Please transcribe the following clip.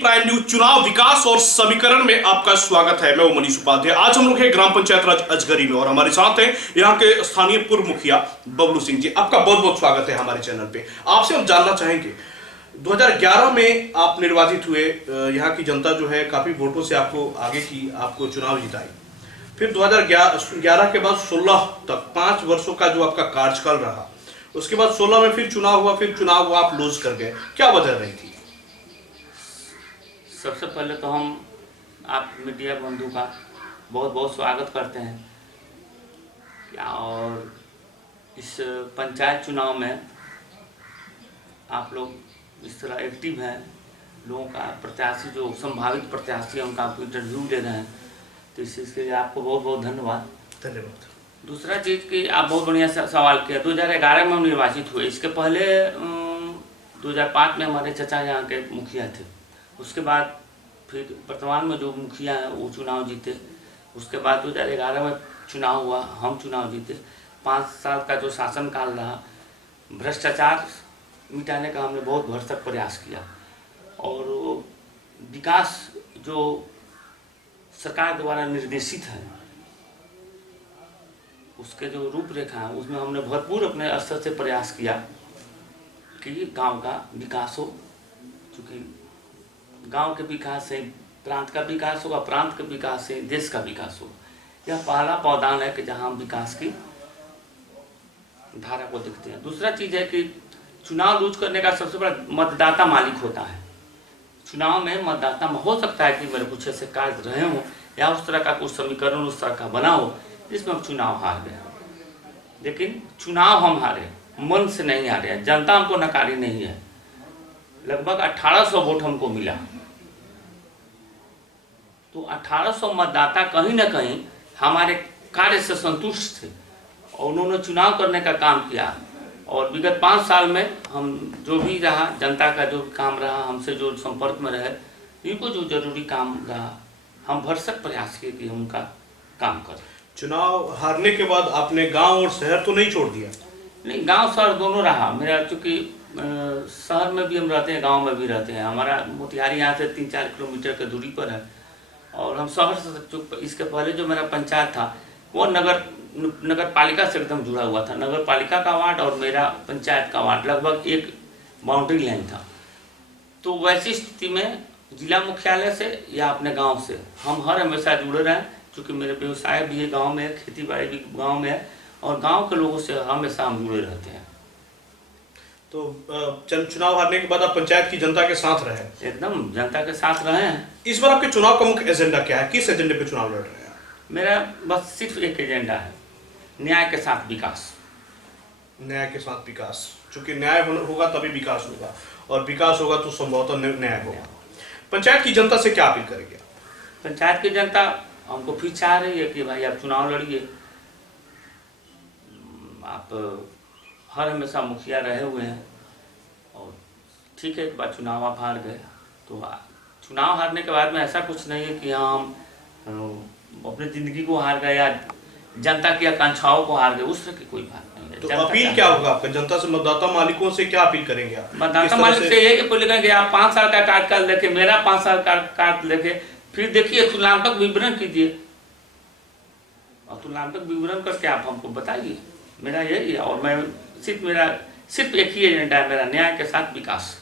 Prime news चुनाव विकास और समीकरण में आपका स्वागत है। मैं हूं मनीष उपाध्याय। आज हम लोग हैं ग्राम पंचायत राज अजगरी में और हमारे साथ हैं यहाँ के स्थानीय पूर्व मुखिया बबलू सिंह जी। आपका बहुत बहुत स्वागत है हमारे चैनल पे। आपसे हम जानना चाहेंगे 2011 में आप निर्वाचित हुए, यहाँ की जनता जो है काफी वोटों से आपको आगे की, आपको चुनाव जिताई। फिर 2011 के बाद 16 तक 5 वर्षों का जो आपका कार्यकाल रहा, उसके बाद 16 में फिर चुनाव हुआ, आप लूज कर गए। क्या वजह रही थी? सबसे पहले तो हम आप मीडिया बंधु का बहुत बहुत स्वागत करते हैं और इस पंचायत चुनाव में आप लोग इस तरह एक्टिव हैं। लोगों का प्रत्याशी, जो संभावित प्रत्याशी हैं, उनका आप इंटरव्यू ले रहे हैं, तो इसके लिए आपको बहुत बहुत धन्यवाद। दूसरा चीज़ कि आप बहुत बढ़िया सवाल किया। 2011 में हम निर्वाचित हुए। इसके पहले 2005 में हमारे चचा यहाँ के मुखिया थे। उसके बाद फिर वर्तमान में जो मुखिया हैं वो चुनाव जीते। उसके बाद 2011 में चुनाव हुआ, हम चुनाव जीते। 5 साल का जो शासनकाल रहा, भ्रष्टाचार मिटाने का हमने बहुत भरसक प्रयास किया और विकास जो सरकार द्वारा निर्देशित है उसके जो रूपरेखा है उसमें हमने भरपूर अपने स्तर से प्रयास किया कि गांव का विकास हो। क्योंकि गांव के विकास से प्रांत का विकास होगा, प्रांत के विकास से देश का विकास होगा। यह पहला पावदान है कि जहां हम विकास की धारा को देखते हैं। दूसरा चीज़ है कि चुनाव लूज करने का सबसे बड़ा मतदाता मालिक होता है। चुनाव में मतदाता हो सकता है कि मेरे कुछ ऐसे कार्य रहे हों या उस तरह का कुछ समीकरण उस तरह का बना हो जिसमें हम चुनाव हार गए, लेकिन चुनाव हम हारे, मन से नहीं हारे हैं। जनता हमको नकारी नहीं है। लगभग 1800 वोट हमको मिला, तो 1800 मतदाता कहीं ना कहीं हमारे कार्य से संतुष्ट थे और उन्होंने चुनाव करने का काम किया। और विगत 5 साल में हम जो भी रहा, जनता का जो काम रहा, हमसे जो संपर्क में रहे, इनको जो जरूरी काम रहा, हम भरसक प्रयास किए कि हम उनका काम करें। चुनाव हारने के बाद आपने गांव और शहर तो नहीं छोड़ दिया? नहीं, गांव शहर दोनों रहा मेरा। चूँकि शहर में भी हम रहते हैं, गांव में भी रहते हैं। हमारा मोतिहारी यहाँ से 3-4 किलोमीटर की दूरी पर है और हम शहर से, इसके पहले जो मेरा पंचायत था वो नगर पालिका से एकदम जुड़ा हुआ था। नगर पालिका का वार्ड और मेरा पंचायत का वार्ड लगभग एक बाउंड्री लाइन था। तो वैसी स्थिति में जिला मुख्यालय से या अपने गाँव से हम हर हमेशा जुड़े रहे, क्योंकि मेरे व्यवसाय भी है गाँव में, खेती बाड़ी भी गाँव में है और गाँव के लोगों से हमेशा हम जुड़े रहते हैं। तो चुनाव हारने के बाद आप पंचायत की जनता के साथ रहे? एकदम जनता के साथ रहे हैं। इस बार आपके चुनाव का मुख्य एजेंडा क्या है? किस एजेंडे पे चुनाव लड़ रहे हैं? मेरा बस सिर्फ एक एजेंडा है, न्याय के साथ विकास। न्याय के साथ विकास। चूंकि न्याय होगा तभी विकास होगा और विकास होगा तो संभवतः न्याय होगा। पंचायत की जनता से क्या अपील करेंगे? पंचायत की जनता हमको फिर चाह रही है कि भाई आप चुनाव लड़िए। आप हर हमेशा मुखिया रहे हुए हैं और ठीक है, एक बार चुनाव आप हार गए तो चुनाव हारने के बाद में ऐसा कुछ नहीं है कि हम अपनी ज़िंदगी को हार गए या जनता की आकांक्षाओं को हार गए, उस तरह की कोई बात नहीं है। तो अपील क्या होगा आपका जनता से? मतदाता मालिकों से क्या अपील करेंगे आप? मतदाता मालिक से ये अपील करेंगे, आप 5 साल का कार्यकाल लेके, मेरा 5 साल का कार्यकाल लेके फिर देखिए, तुलनात्मक विवरण कीजिए और तुलनात्मक विवरण करके आप हमको बताइए। मेरा यही है और मैं सिर्फ एक ही एजेंडा है मेरा, न्याय के साथ विकास।